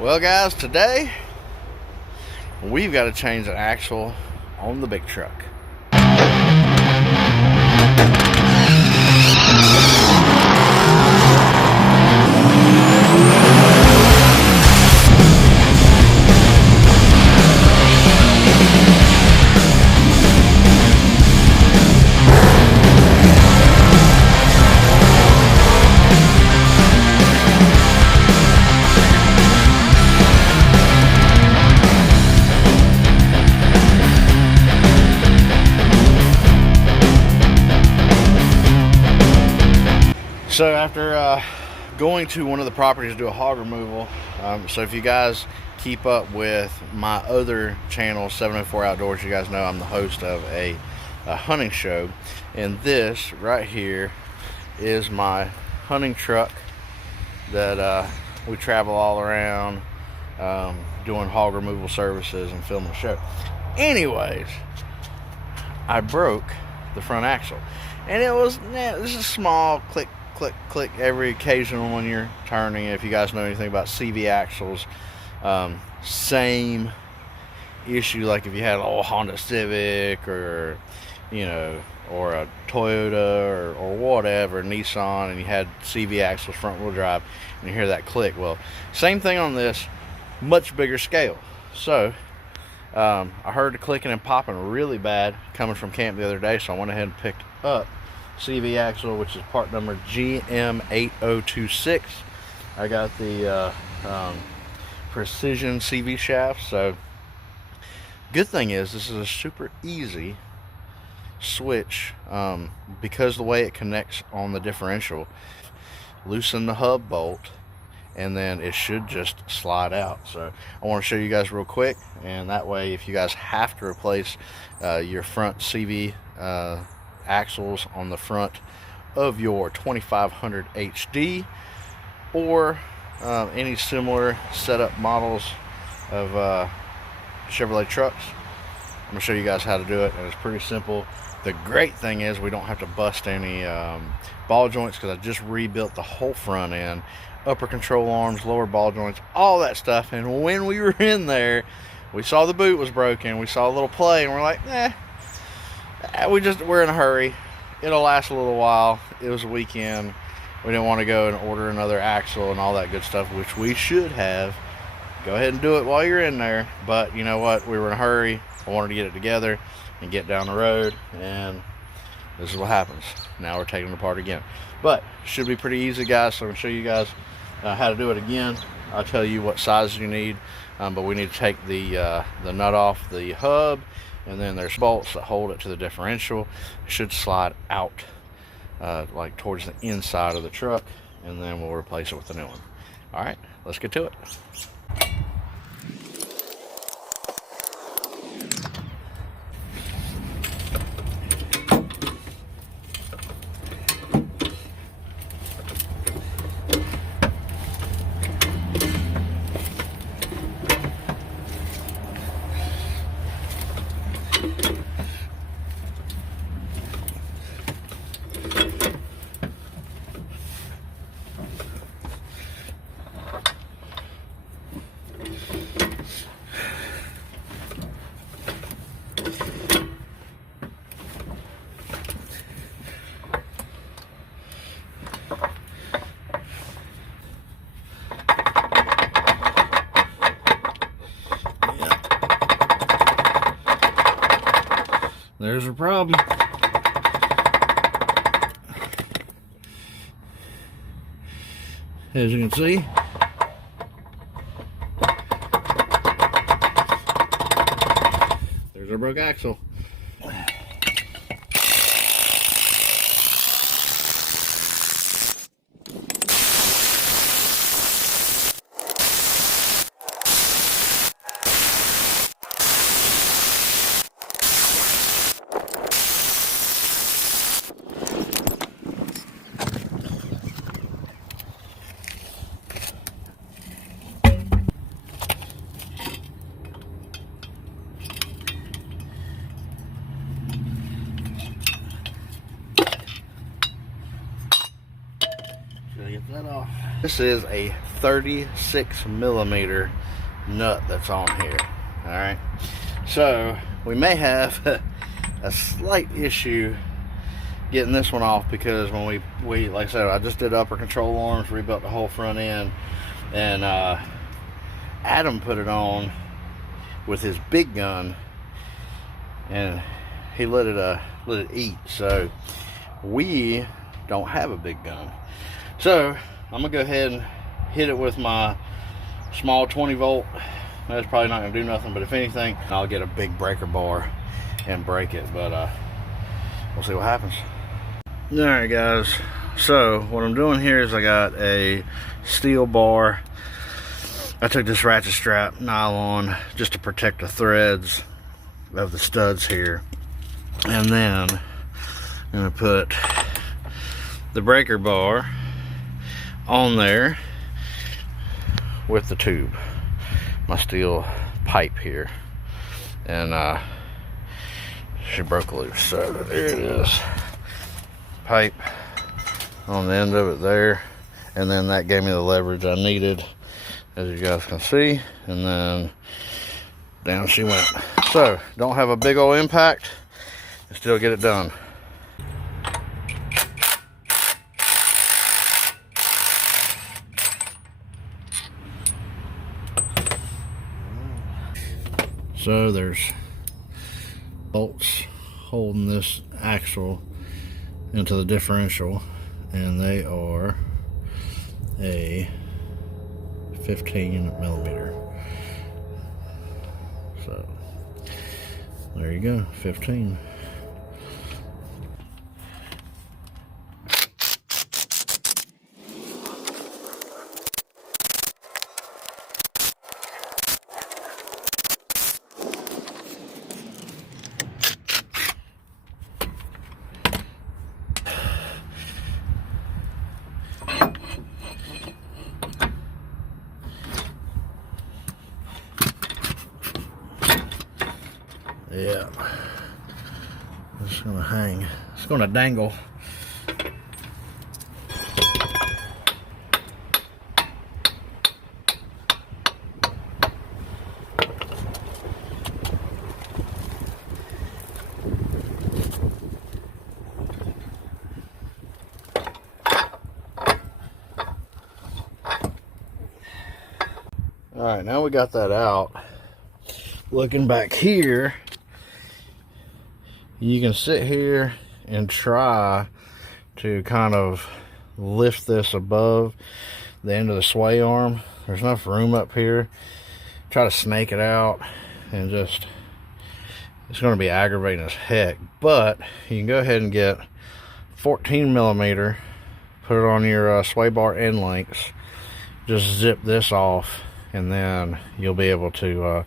Well guys, today we've got to change an axle on the big truck. So after going to one of the properties to do a hog removal, so if you guys keep up with my other channel, 704 Outdoors, you guys know I'm the host of a hunting show. And this right here is my hunting truck that we travel all around doing hog removal services and filming the show. Anyways, I broke the front axle. And it was, this is small click click every occasional when you're turning. If you guys know anything about CV axles, same issue like if you had an old Honda Civic or or a Toyota or whatever, Nissan, and you had CV axles front wheel drive and you hear that click. Well, same thing on this, much bigger scale. So I heard the clicking and popping really bad coming from camp the other day, so I went ahead and picked up CV axle, which is part number GM8026. I got the precision CV shaft. So good thing is this is a super easy switch, because the way it connects on the differential. Loosen the hub bolt and then it should just slide out. So I want to show you guys real quick, and that way if you guys have to replace your front CV axles on the front of your 2500 HD or any similar setup models of Chevrolet trucks, I'm gonna show you guys how to do it, and it's pretty simple. The great thing is we don't have to bust any ball joints, because I just rebuilt the whole front end, upper control arms, lower ball joints, all that stuff. And when we were in there, we saw the boot was broken, we saw a little play, and we're like, we're in a hurry, it'll last a little while. It was a weekend, we didn't want to go and order another axle and all that good stuff, which we should have. Go ahead and do it while you're in there, but you know what, we were in a hurry. I wanted to get it together and get down the road, and this is what happens. Now we're taking it apart again, but should be pretty easy, guys. So I'm gonna show you guys how to do it again. I'll tell you what size you need, but we need to take the nut off the hub, and then there's bolts that hold it to the differential. It should slide out like towards the inside of the truck, and then we'll replace it with a new one. All right, let's get to it. There's a problem. As you can see, there's our broke axle. Get that off. This is a 36 millimeter nut that's on here. All right, so we may have a slight issue getting this one off, because when we like I said, I just did upper control arms, rebuilt the whole front end, and Adam put it on with his big gun, and he let it eat. So we don't have a big gun, so I'm gonna go ahead and hit it with my small 20 volt. That's probably not gonna do nothing, but if anything, I'll get a big breaker bar and break it. But we'll see what happens. All right, guys, so what I'm doing here is I got a steel bar. I took this ratchet strap nylon just to protect the threads of the studs here, and then I'm gonna put the breaker bar on there with the tube, my steel pipe here, and she broke loose. So there it is, pipe on the end of it there, and then that gave me the leverage I needed, as you guys can see, and then down she went. So don't have a big old impact and still get it done. So there's bolts holding this axle into the differential, and they are a 15 millimeter. So there you go, 15. Yeah, it's gonna hang. It's gonna dangle. All right, now we got that out. Looking back here, you can sit here and try to kind of lift this above the end of the sway arm. There's enough room up here. Try to snake it out, and just, it's going to be aggravating as heck. But you can go ahead and get 14 millimeter, put it on your sway bar end links, just zip this off, and then you'll be able to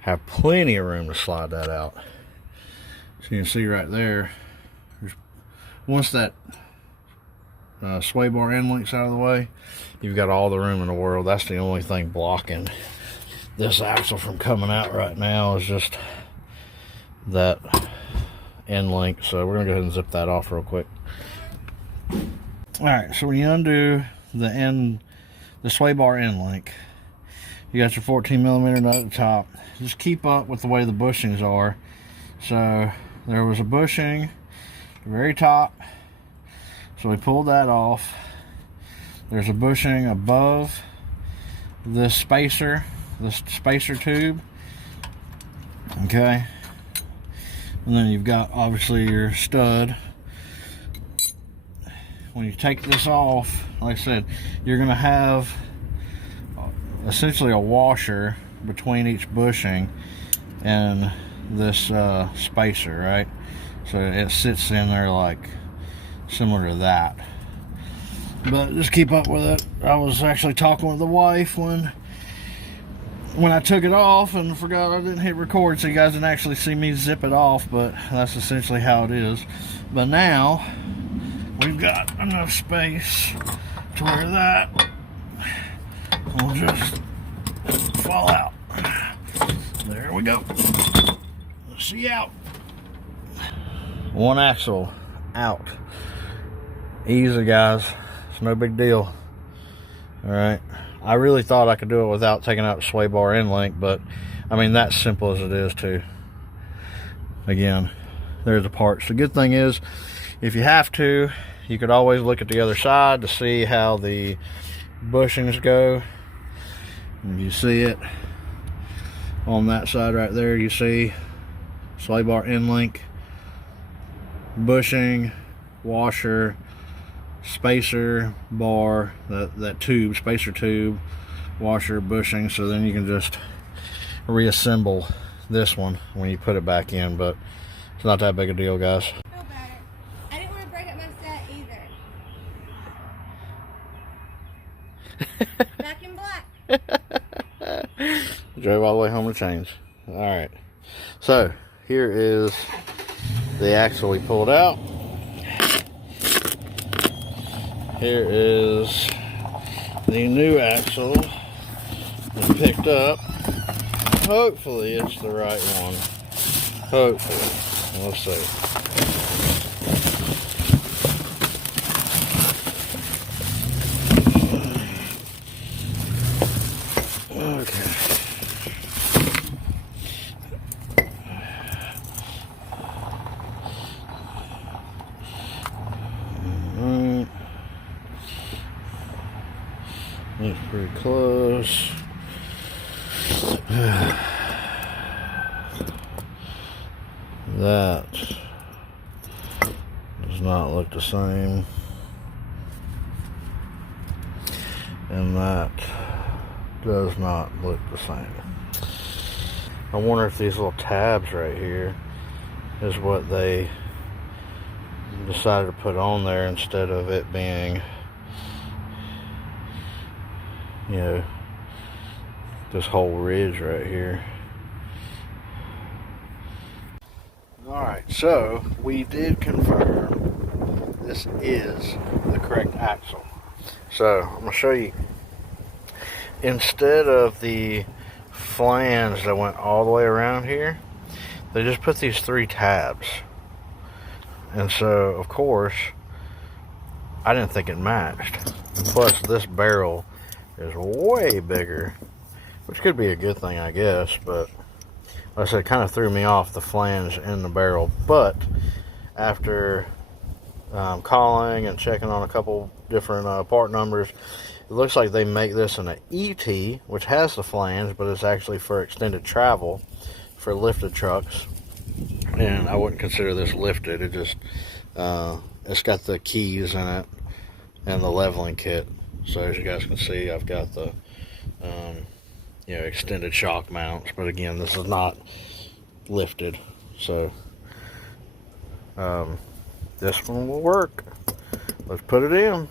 have plenty of room to slide that out. So you can see right there, once that sway bar end link's out of the way, you've got all the room in the world. That's the only thing blocking this axle from coming out right now, is just that end link. So we're gonna go ahead and zip that off real quick. All right, so when you undo the sway bar end link, you got your 14 millimeter nut at the top. Just keep up with the way the bushings are. So there was a bushing at the very top, so we pulled that off. There's a bushing above this spacer tube, okay, and then you've got obviously your stud. When you take this off, like I said, you're gonna have essentially a washer between each bushing and this spacer, right? So it sits in there like similar to that. But just keep up with it. I was actually talking with the wife when I took it off, and forgot I didn't hit record, so you guys didn't actually see me zip it off, but that's essentially how it is. But now we've got enough space to where that will just fall out. There we go. See you out. One axle out. Easy, guys. It's no big deal. All right. I really thought I could do it without taking out the sway bar end link, but I mean, that's simple as it is too. Again, there's the parts. The good thing is, if you have to, you could always look at the other side to see how the bushings go. And you see it on that side right there. You see sway bar end link, bushing, washer, spacer bar, that tube, spacer tube, washer, bushing. So then you can just reassemble this one when you put it back in, but it's not that big a deal, guys. Feel better. I didn't want to break up my set either. Back in black. Drove all the way home to change. Alright, so here is the axle we pulled out. Here is the new axle we picked up. Hopefully it's the right one. Hopefully. Let's see. Okay. Alright. That's pretty close. That does not look the same, and that does not look the same. I wonder if these little tabs right here is what they decided to put on there instead of it being, you know, this whole ridge right here. Alright, so we did confirm this is the correct axle. So I'm going to show you. Instead of the flange that went all the way around here, they just put these 3 tabs. And so, of course, I didn't think it matched. Plus, this barrel is way bigger, which could be a good thing, I guess, but like I said, it kind of threw me off, the flange in the barrel. But after calling and checking on a couple different part numbers, it looks like they make this in an ET, which has the flange, but it's actually for extended travel for lifted trucks. And I wouldn't consider this lifted. It just it's got the keys in it and the leveling kit. So as you guys can see, I've got the you know, extended shock mounts, but again, this is not lifted. So this one will work. Let's put it in.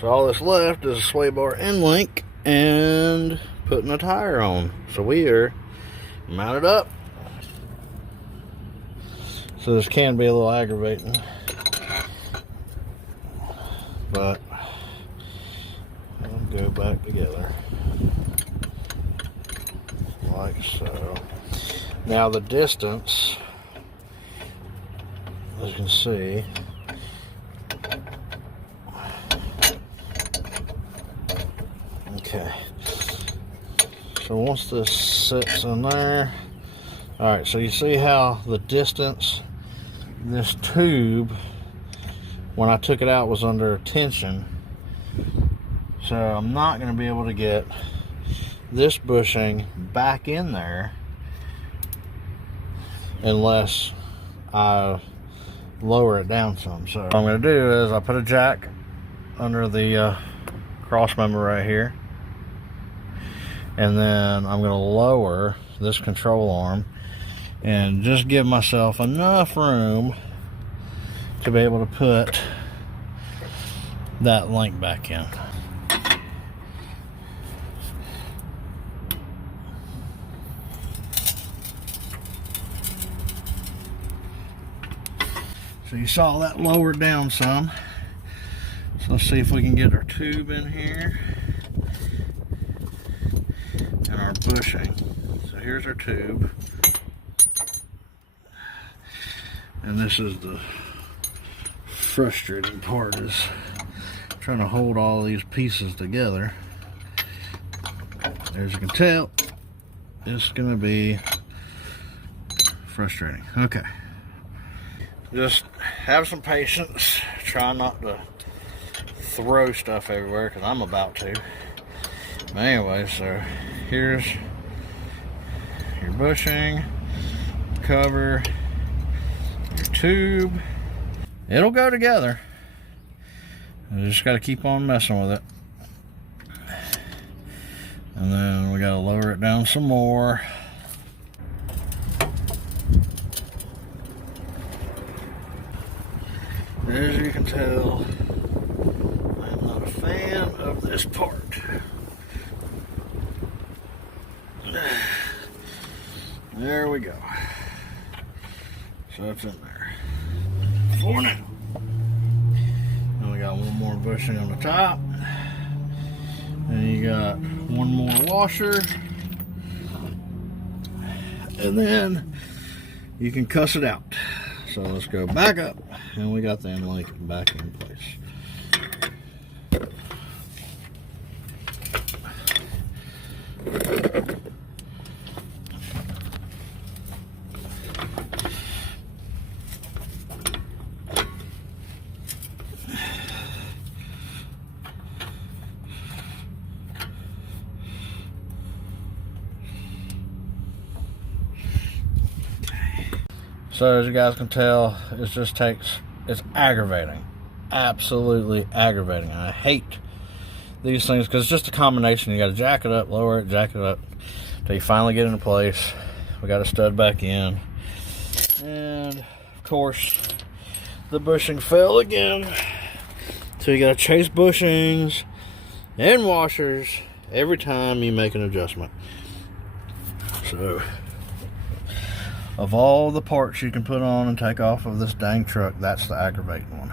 So all that's left is a sway bar end link and putting a tire on. So we are mounted up. So this can be a little aggravating, but I'll go back together like so. Now the distance, as you can see, okay. So once this sits in there, all right, so you see how the distance, this tube, when I took it out, was under tension. So I'm not going to be able to get this bushing back in there unless I lower it down some. So what I'm going to do is I put a jack under the cross member right here, and then I'm going to lower this control arm and just give myself enough room to be able to put that link back in. So you saw that lowered down some. So let's see if we can get our tube in here and our bushing. So here's our tube. And this is the frustrating part, is trying to hold all these pieces together. As you can tell, it's going to be frustrating. Okay. Just have some patience. Try not to throw stuff everywhere, because I'm about to. But anyway, so here's your bushing, cover, your tube. It'll go together. You just got to keep on messing with it. And then we got to lower it down some more. As you can tell, I'm not a fan of this part. There we go. So it's in there for now. Then we got one more bushing on the top. And you got one more washer. And then you can cuss it out. So let's go back up, and we got the end link back in place. So as you guys can tell, it's aggravating. Absolutely aggravating. I hate these things because it's just a combination. You got to jack it up, lower it, jack it up till you finally get into place. We got to stud back in. And of course, the bushing fell again. So you got to chase bushings and washers every time you make an adjustment. So of all the parts you can put on and take off of this dang truck, that's the aggravating one.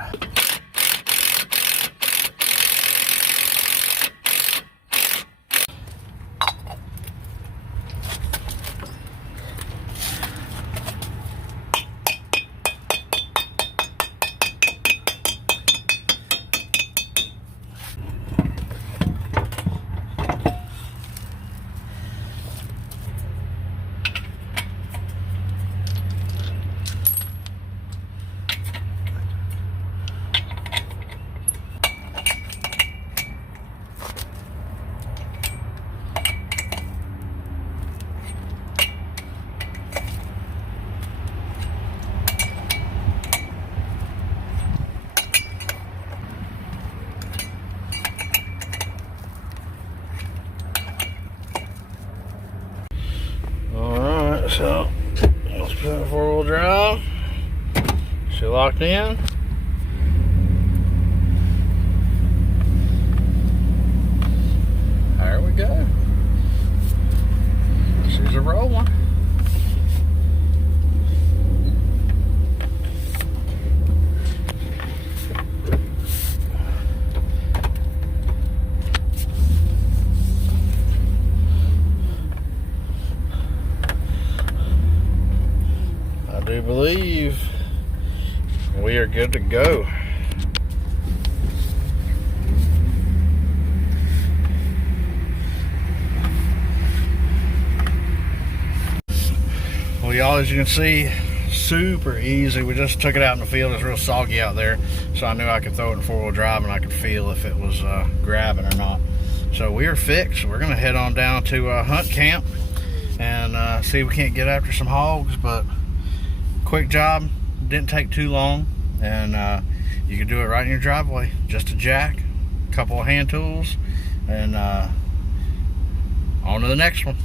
So let's put it in four-wheel drive. She locked in. go. She's a rolling. I do believe we are good to go. Well, y'all, as you can see, super easy. We just took it out in the field. It's real soggy out there, so I knew I could throw it in four-wheel drive and I could feel if it was grabbing or not. So we are fixed. We're gonna head on down to hunt camp and see if we can't get after some hogs. But quick job, didn't take too long, and you can do it right in your driveway. Just a jack, a couple of hand tools, and on to the next one.